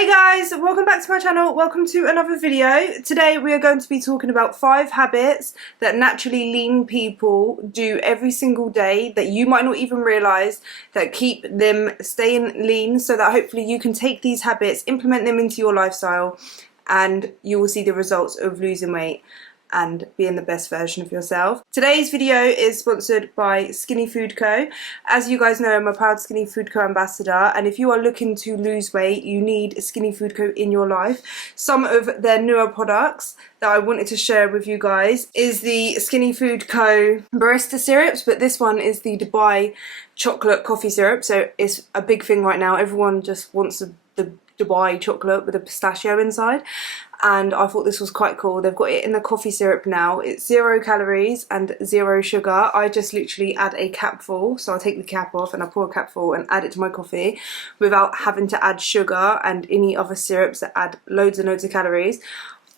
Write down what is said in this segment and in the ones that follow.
Hey guys, welcome back to my channel, welcome to another video. Today we are going to be talking about 5 habits that naturally lean people do every single day that you might not even realise that keep them staying lean, so that hopefully you can take these habits, implement them into your lifestyle, and you will see the results of losing weight and being the best version of yourself. Today's video is sponsored by skinnyfoodco. As you guys know, I'm a proud skinnyfoodco ambassador, and if you are looking to lose weight, you need skinnyfoodco in your life. Some of their newer products that I wanted to share with you guys is the skinnyfoodco barista syrups, but this one is the Dubai chocolate coffee syrup, so it's a big thing right now. Everyone just wants the Dubai chocolate with a pistachio inside, and I thought this was quite cool. They've got it in the coffee syrup now. It's 0 calories and 0 sugar. I just literally add a capful, so I'll take the cap off and I pour a capful and add it to my coffee without having to add sugar and any other syrups that add loads and loads of calories.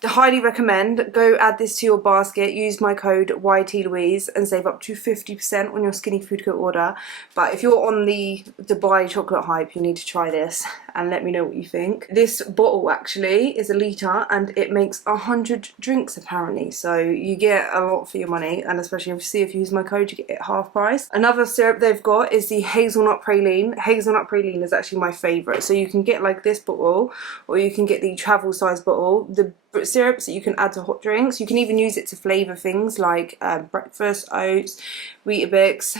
I highly recommend, go add this to your basket, use my code YTLOUISE and save up to 50% on your skinnyfoodco order. But if you're on the Dubai chocolate hype, you need to try this and let me know what you think. This bottle actually is a litre and it makes 100 drinks apparently, so you get a lot for your money, and especially if you use my code you get it half price. Another syrup they've got is the hazelnut praline. Hazelnut praline is actually my favourite, so you can get like this bottle or you can get the travel size bottle. The syrups that you can add to hot drinks. You can even use it to flavour things like breakfast oats, Weetabix,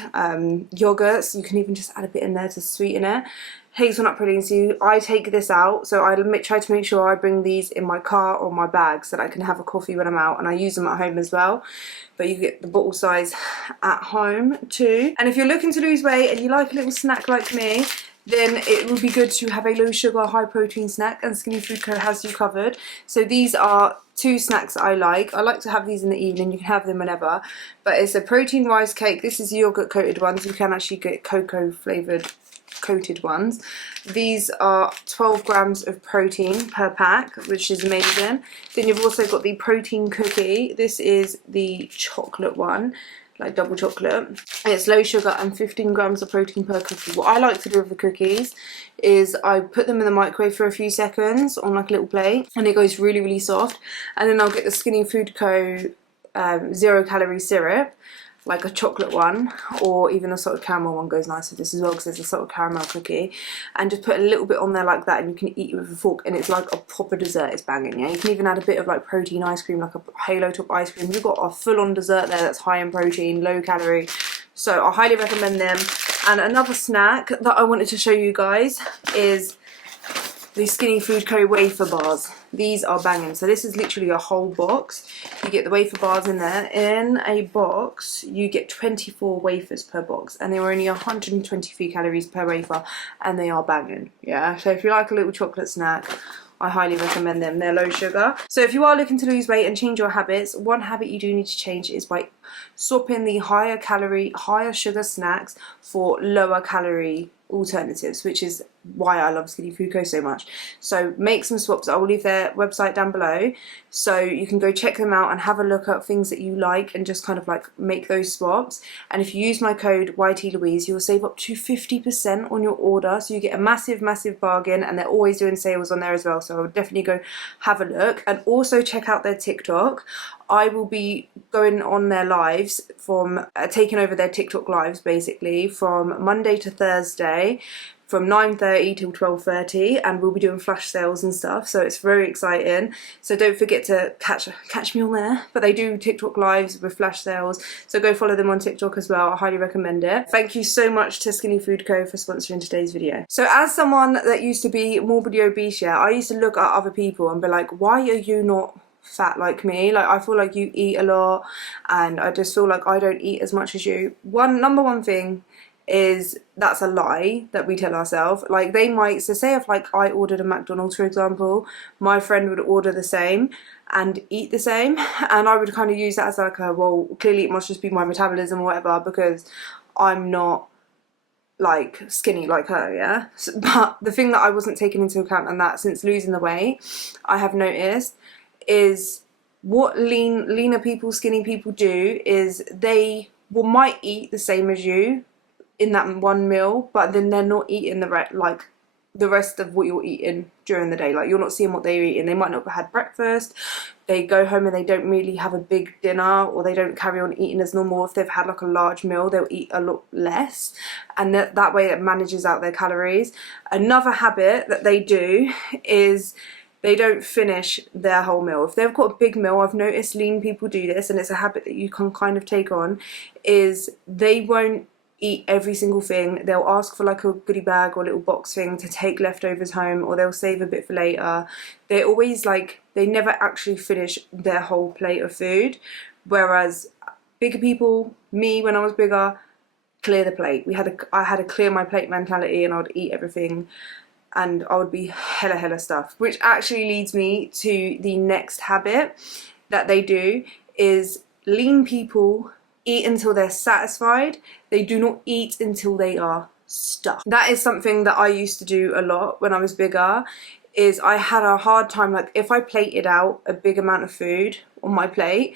yogurts. You can even just add a bit in there to sweeten it. Hazelnut praline. So I take this out, so I try to make sure I bring these in my car or my bag so that I can have a coffee when I'm out, and I use them at home as well. But you get the bottle size at home too. And if you're looking to lose weight and you like a little snack like me, then it would be good to have a low sugar, high protein snack, and skinnyfoodco has you covered. So these are 2 snacks that I like. I like to have these in the evening, you can have them whenever. But it's a protein rice cake. This is yogurt coated ones. You can actually get cocoa flavoured coated ones. These are 12 grams of protein per pack, which is amazing. Then you've also got the protein cookie. This is the chocolate one, like double chocolate. It's low sugar and 15 grams of protein per cookie. What I like to do with the cookies is I put them in the microwave for a few seconds on like a little plate, and it goes really, really soft. And then I'll get the skinnyfoodco 0 calorie syrup, like a chocolate one, or even a salted caramel one goes nice with this as well because there's a salted caramel cookie, and just put a little bit on there like that, and you can eat it with a fork, and it's like a proper dessert. It's banging. Yeah, you can even add a bit of like protein ice cream, like a halo top ice cream. You've got a full-on dessert there that's high in protein, low calorie, so I highly recommend them. And another snack that I wanted to show you guys is the skinnyfoodco wafer bars. These are banging. So this is literally a whole box. You get the wafer bars in there. In a box, you get 24 wafers per box, and they're only 123 calories per wafer, and they are banging. Yeah, so if you like a little chocolate snack, I highly recommend them. They're low sugar. So if you are looking to lose weight and change your habits, one habit you do need to change is by swapping the higher calorie, higher sugar snacks for lower calorie alternatives, which is why I love skinnyfoodco so much. So make some swaps. I will leave their website down below, so you can go check them out and have a look at things that you like and just kind of like make those swaps. And if you use my code YTLOUISE, you'll save up to 50% on your order, so you get a massive bargain, and they're always doing sales on there as well, so I would definitely go have a look. And also check out their TikTok. I will be going on their lives from taking over their TikTok lives basically from Monday to Thursday from 9:30 till 12:30, and we'll be doing flash sales and stuff, so it's very exciting. So don't forget to catch me on there. But they do TikTok lives with flash sales, so go follow them on TikTok as well. I highly recommend it. Thank you so much to skinnyfoodco for sponsoring today's video. So as someone that used to be morbidly obese, yeah, I used to look at other people and be like, why are you not fat like me? Like, I feel like you eat a lot, and I just feel like I don't eat as much as you. Number one thing is that's a lie that we tell ourselves. Like, they might, so say if like I ordered a McDonald's for example, my friend would order the same and eat the same, and I would kind of use that as like a, well, clearly it must just be my metabolism or whatever, because I'm not like skinny like her, yeah. But the thing that I wasn't taking into account, and that since losing the weight I have noticed, is what leaner people, skinny people do is they might eat the same as you in that one meal, but then they're not eating the like the rest of what you're eating during the day. Like, you're not seeing what they're eating. They might not have had breakfast, they go home and they don't really have a big dinner, or they don't carry on eating as normal. If they've had like a large meal, they'll eat a lot less, and that way it manages out their calories. Another habit that they do is they don't finish their whole meal. If they've got a big meal, I've noticed lean people do this, and it's a habit that you can kind of take on, is they won't eat every single thing. They'll ask for like a goodie bag or a little box thing to take leftovers home, or they'll save a bit for later. They always they never actually finish their whole plate of food. Whereas bigger people, me when I was bigger, clear the plate. I had a clear my plate mentality, and I'd eat everything, and I would be hella stuffed. Which actually leads me to the next habit that they do, is lean people eat until they're satisfied. They do not eat until they are stuffed. That is something that I used to do a lot when I was bigger, is I had a hard time, like if I plated out a big amount of food on my plate,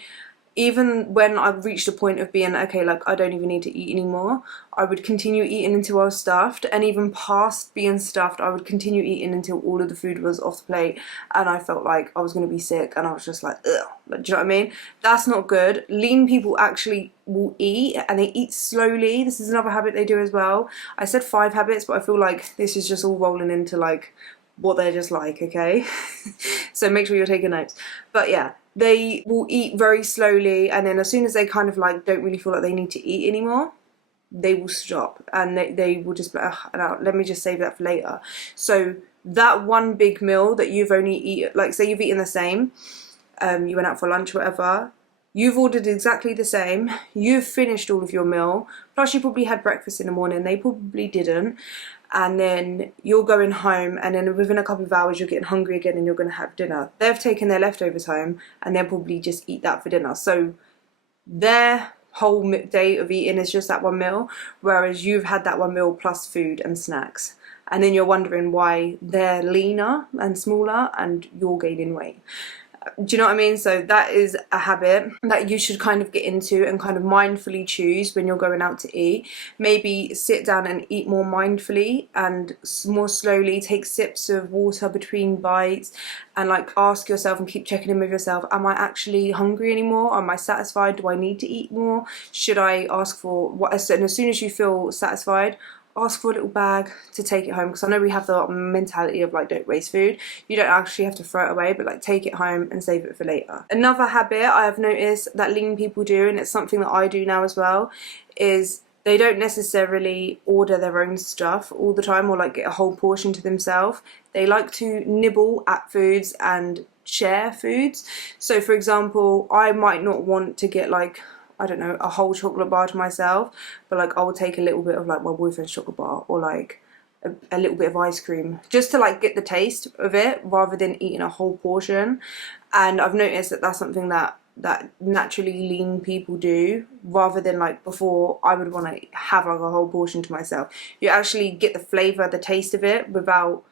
even when I reached a point of being, okay, like I don't even need to eat anymore, I would continue eating until I was stuffed, and even past being stuffed, I would continue eating until all of the food was off the plate, and I felt like I was going to be sick, and I was just like, ugh. Like, do you know what I mean? That's not good. Lean people actually will eat, and they eat slowly. This is another habit they do as well. I said 5 habits, but I feel like this is just all rolling into like what they're just like, okay? So make sure you're taking notes. But yeah, they will eat very slowly, and then as soon as they kind of like don't really feel like they need to eat anymore, they will stop, and they will just be like, ugh, let me just save that for later. So that one big meal that you've only eaten, like say you've eaten the same, you went out for lunch or whatever, you've ordered exactly the same, you've finished all of your meal, plus you probably had breakfast in the morning, they probably didn't, and then you're going home, and then within a couple of hours you're getting hungry again and you're going to have dinner. They've taken their leftovers home, and they'll probably just eat that for dinner. So their whole day of eating is just that one meal, whereas you've had that one meal plus food and snacks, and then you're wondering why they're leaner and smaller and you're gaining weight. Do you know what I mean? So that is a habit that you should kind of get into and kind of mindfully choose when you're going out to eat. Maybe sit down and eat more mindfully and more slowly. Take sips of water between bites, and like ask yourself and keep checking in with yourself. Am I actually hungry anymore? Am I satisfied? Do I need to eat more? Should I ask for what? And as soon as you feel satisfied, ask for a little bag to take it home, because I know we have the mentality of like, don't waste food. You don't actually have to throw it away, but like take it home and save it for later. Another habit I have noticed that lean people do, and it's something that I do now as well, is they don't necessarily order their own stuff all the time, or like get a whole portion to themselves. They like to nibble at foods and share foods. So for example, I might not want to get like, I don't know, a whole chocolate bar to myself, but like I will take a little bit of like my boyfriend's chocolate bar, or like a little bit of ice cream, just to like get the taste of it rather than eating a whole portion. And I've noticed that that's something that naturally lean people do, rather than like before I would want to have like a whole portion to myself. You actually get the flavour, the taste of it without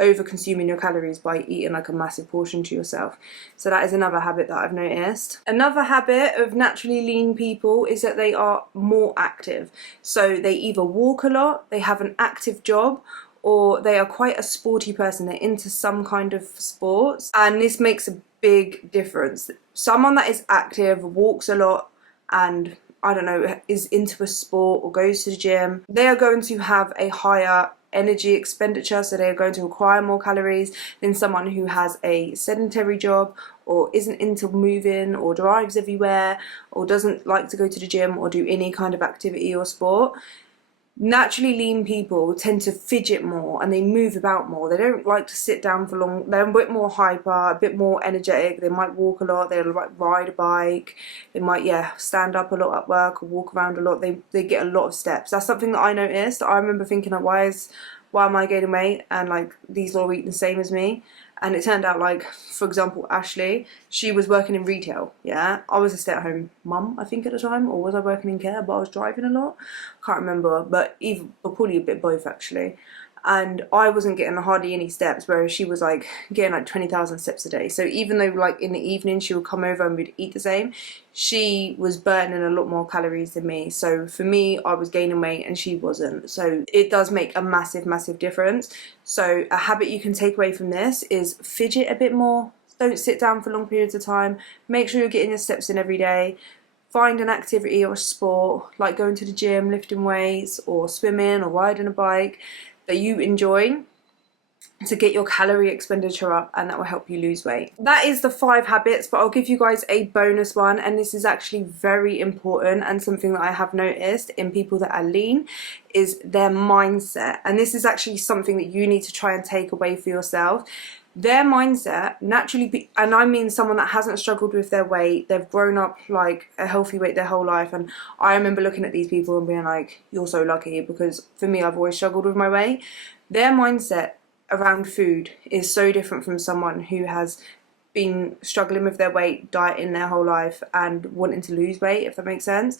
over consuming your calories by eating like a massive portion to yourself. So that is another habit that I've noticed. Another habit of naturally lean people is that they are more active. So they either walk a lot, they have an active job, or they are quite a sporty person. They're into some kind of sports, and this makes a big difference. Someone that is active, walks a lot, and I don't know, is into a sport or goes to the gym, they are going to have a higher energy expenditure, so they are going to require more calories than someone who has a sedentary job, or isn't into moving, or drives everywhere, or doesn't like to go to the gym or do any kind of activity or sport. Naturally lean people tend to fidget more, and they move about more. They don't like to sit down for long. They're a bit more hyper, a bit more energetic. They might walk a lot, they'll like ride a bike, they might stand up a lot at work or walk around a lot. They get a lot of steps. That's something that I noticed. I remember thinking like, why am I gaining weight, and like these lot are eating the same as me? And it turned out, like, for example, Ashley, she was working in retail, yeah? I was a stay-at-home mum, I think, at the time, or was I working in care, but I was driving a lot? Can't remember, but probably a bit both, actually. and I wasn't getting hardly any steps, whereas she was like getting like 20,000 steps a day. So even though like in the evening she would come over and we'd eat the same, she was burning a lot more calories than me. So for me, I was gaining weight and she wasn't. So it does make a massive difference. So a habit you can take away from this is fidget a bit more. Don't sit down for long periods of time. Make sure you're getting your steps in every day. Find an activity or a sport, like going to the gym, lifting weights, or swimming, or riding a bike, that you enjoy, to get your calorie expenditure up, and that will help you lose weight. That is the 5 habits, but I'll give you guys a bonus one, and this is actually very important, and something that I have noticed in people that are lean is their mindset. And this is actually something that you need to try and take away for yourself. Their mindset naturally, and I mean someone that hasn't struggled with their weight, they've grown up like a healthy weight their whole life, and I remember looking at these people and being like, you're so lucky, because for me, I've always struggled with my weight. Their mindset around food is so different from someone who has been struggling with their weight, dieting their whole life, and wanting to lose weight, if that makes sense.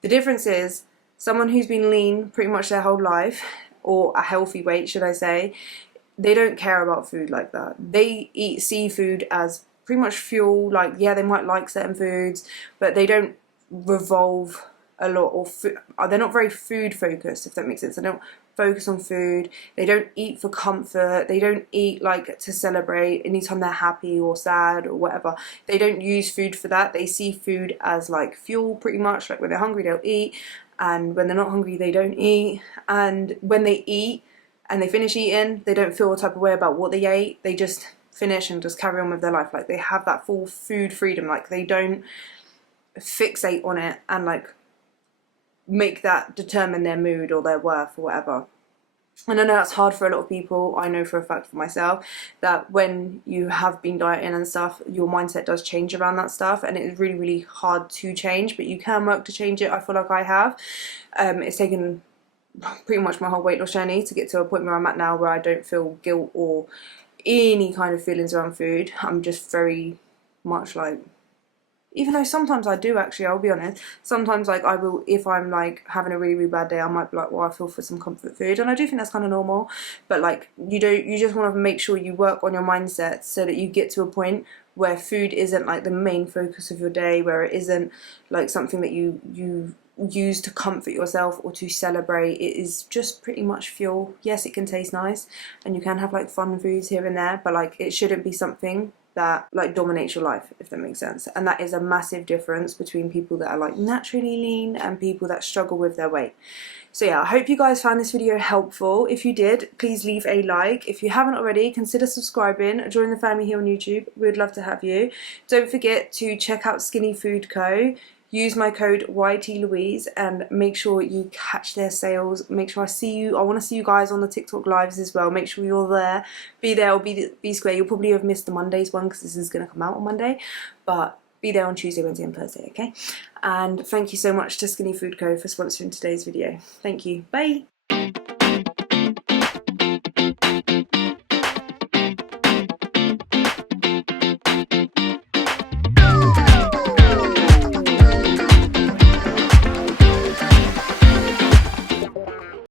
The difference is someone who's been lean pretty much their whole life, or a healthy weight, should I say, they don't care about food like that. They eat seafood as pretty much fuel. Like, yeah, they might like certain foods, but they don't revolve a lot, or they're not very food focused, if that makes sense. They don't focus on food. They don't eat for comfort. They don't eat like to celebrate anytime they're happy or sad or whatever. They don't use food for that. They see food as like fuel, pretty much. Like when they're hungry, they'll eat, and when they're not hungry, they don't eat. And when they eat and they finish eating, they don't feel a type of way about what they ate. They just finish and just carry on with their life. Like, they have that full food freedom. Like, they don't fixate on it and like make that determine their mood or their worth or whatever. And I know that's hard for a lot of people. I know for a fact for myself that when you have been dieting and stuff, your mindset does change around that stuff, and it is really hard to change, but you can work to change it. I feel like I have. It's taken pretty much my whole weight loss journey to get to a point where I'm at now, where I don't feel guilt or any kind of feelings around food. I'm just very much like, even though sometimes I do, actually, I'll be honest, sometimes like I will, if I'm like having a really bad day, I might be like, well, I feel for some comfort food, and I do think that's kind of normal. But like, you just want to make sure you work on your mindset so that you get to a point where food isn't like the main focus of your day, where it isn't like something that you use to comfort yourself or to celebrate. It is just pretty much fuel. Yes, it can taste nice, and you can have like fun foods here and there, but like, it shouldn't be something that like dominates your life, if that makes sense. And that is a massive difference between people that are like naturally lean and people that struggle with their weight. So yeah, I hope you guys found this video helpful. If you did, please leave a like. If you haven't already, consider subscribing, join the family here on YouTube. We'd love to have you. Don't forget to check out skinnyfoodco. Use my code YTLOUISE and make sure you catch their sales. Make sure I see you. I want to see you guys on the TikTok lives as well. Make sure you're there. Be there or be square. You'll probably have missed the Mondays one because this is going to come out on Monday. But be there on Tuesday, Wednesday and Thursday, okay? And thank you so much to Skinnyfoodco for sponsoring today's video. Thank you. Bye.